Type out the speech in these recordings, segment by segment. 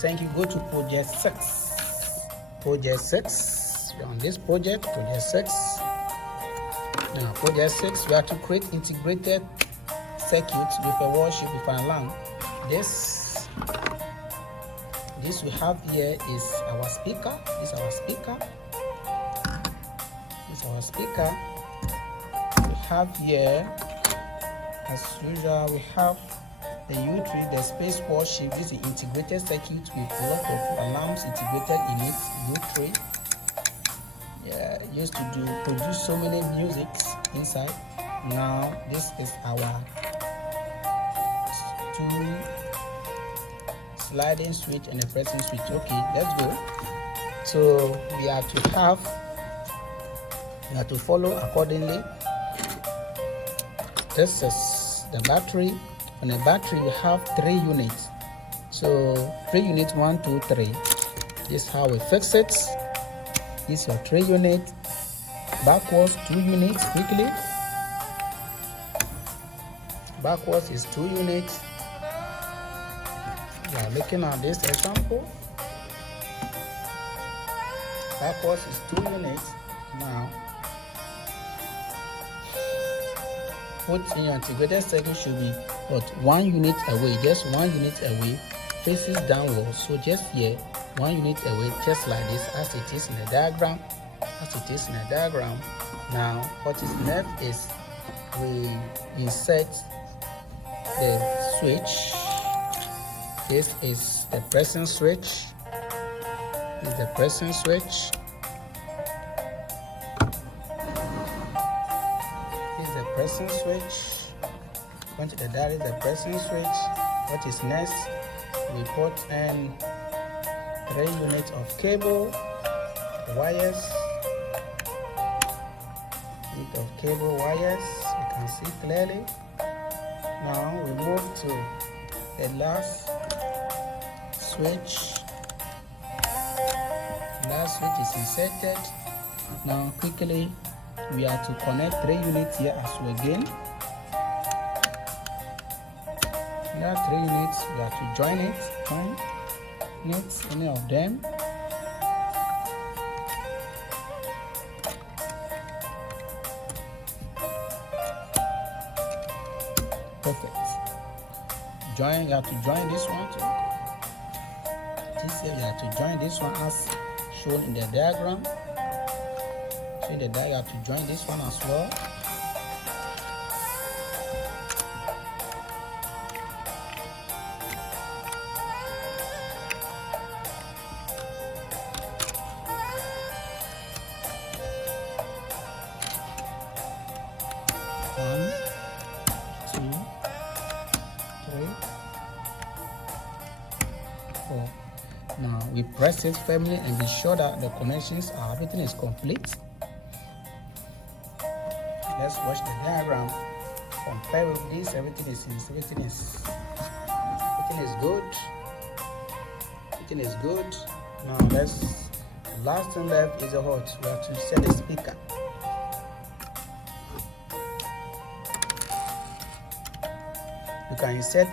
Thank you. Go to project 6. Project 6. We're on this project 6. Now, project 6, we have to create integrated circuit with a worship with an alarm. This we have here is our speaker. This is our speaker. We have here, as usual, we have the U3, the space worship. This is integrated circuit with a lot of alarms integrated in it. U3. Yeah, used to produce so many musics inside. Now this is our 2 sliding switch and a pressing switch. Okay, let's go. So we have to follow accordingly. This is the battery. On the battery we have 3 units. So 3 units, 1, 2, 3. This is how we fix it. This is your 3 units. Backwards 2 units quickly. Backwards is 2 units. We are looking at this example. Backwards is 2 units. Now, put in your integrated circuit should be 1 unit away, just 1 unit away, faces downwards. So just here, 1 unit away, just like this, as it is in the diagram. Now, what is left is we insert the switch. This is the pressing switch. Going to the dial is the pressing switch. What is next? We put in 3 units of cable, wires. You can see clearly. Now we move to the last switch. Last switch is inserted. Now quickly we have to connect 3 units here as well again. Now 3 units, we have to join any of them. Perfect. You have to join this one too. You have to join this one as shown in the diagram. So in the diagram, you have to join this one as well. One, 2, 3, 4. Now we press it firmly and be sure that the connections everything is complete. Let's watch the diagram. Compare with this. Everything is good. Now last thing left is the hot. We have to set the speaker.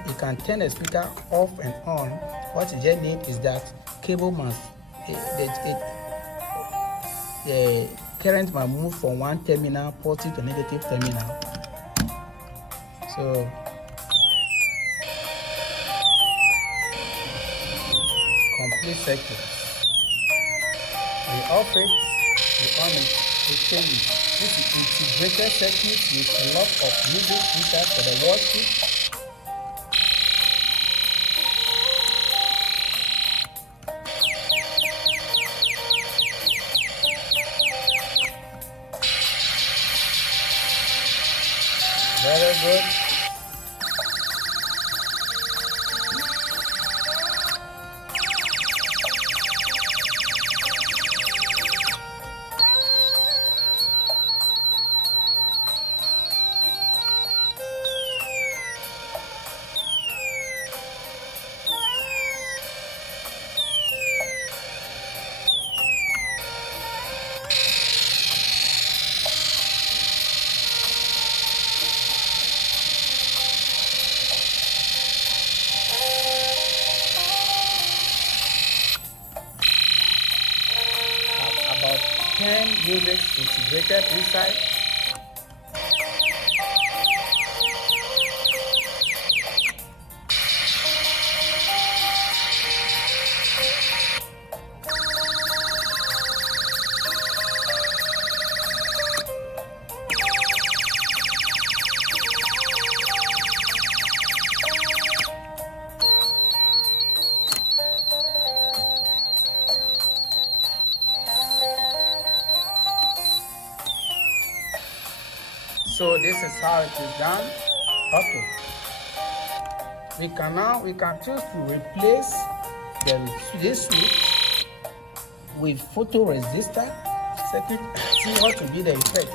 You can turn the speaker off and on. What you just need is that cable must the current must move from one terminal positive to negative terminal. So complete circuit. We off it, we on it, we change it. This is integrated circuit with a lot of music inside for the worship. Very good. 10 music integrated inside. So this is how it is done. Okay. We can choose to replace this switch with photoresistor circuit. See what will be the effect.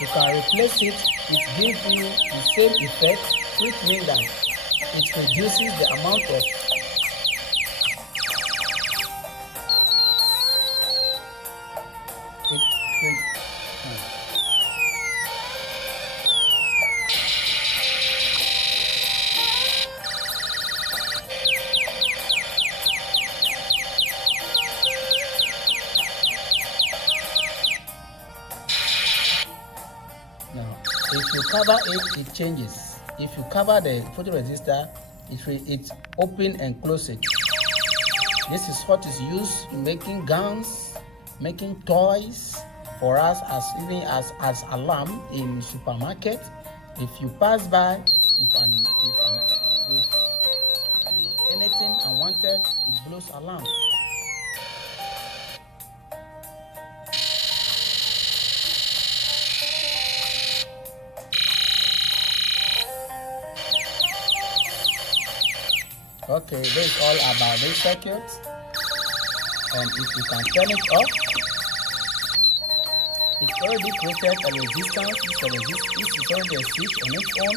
You can replace it, it gives you the same effect, which means that it reduces the amount of Now, if you cover it, it changes. If you cover the photoresistor, it open and close it. This is what is used in making gowns, making toys for us, as alarm in supermarket. If you pass by with anything unwanted, it blows alarm. Okay, this is all about this circuit. And if you can turn it off, it's already created a resistance. This is already a switch on its own.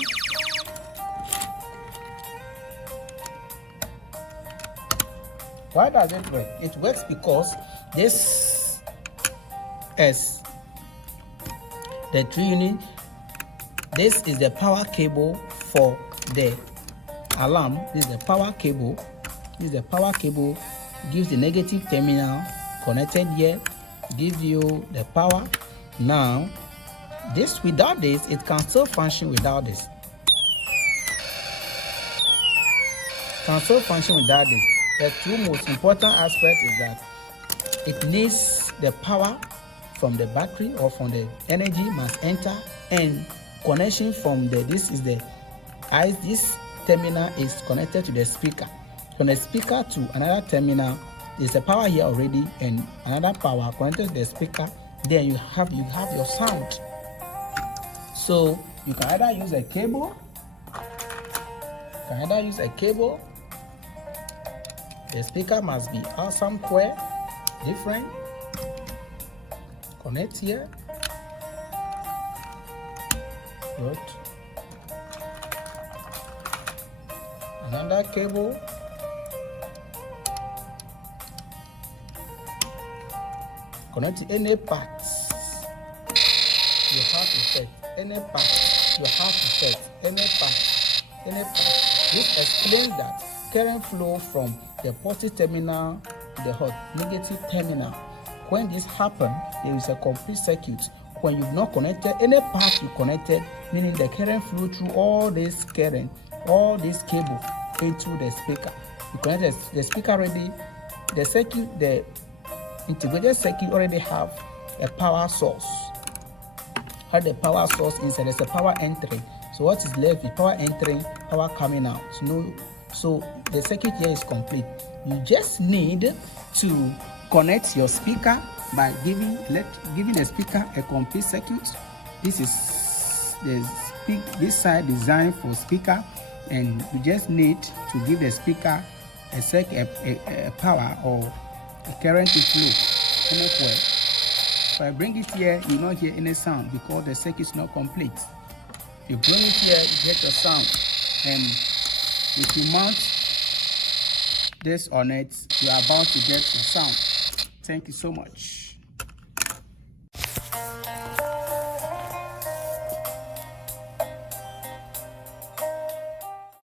Why does it work? It works because this is the 3 unit. This is the power cable for the alarm. This is the power cable. This is the power cable. Gives the negative terminal connected here. Gives you the power. Now, this without this, it can still function without this. Can still function without this. The two most important aspects is that it needs the power from the battery or from the energy must enter, and connection from this terminal is connected to the speaker. From the speaker to another terminal, there's a power here already and another power connected to the speaker. Then you have your sound. So you can either use a cable. The speaker must be somewhere different. Connect here. Good. Another cable. Connect to any parts. You have to set any part. You have to set any part. This explains that current flow from the positive terminal to the negative terminal. When this happens, there is a complete circuit. When you've not connected any part, you connected, meaning the current flow through all this current, all this cable into the speaker. You connect the speaker already. The circuit, the integrated circuit already have a power source. Had the power source inside, there's a power entering. So what is left is power entering, power coming out. So the circuit here is complete. You just need to connect your speaker by giving the speaker a complete circuit. This is this side designed for speaker, and you just need to give the speaker a power or a current to flow anywhere. If I bring it here, you will not hear any sound because the circuit is not complete. If you bring it here, you get your sound. And if you mount this on it, you are about to get your sound. Thank you so much.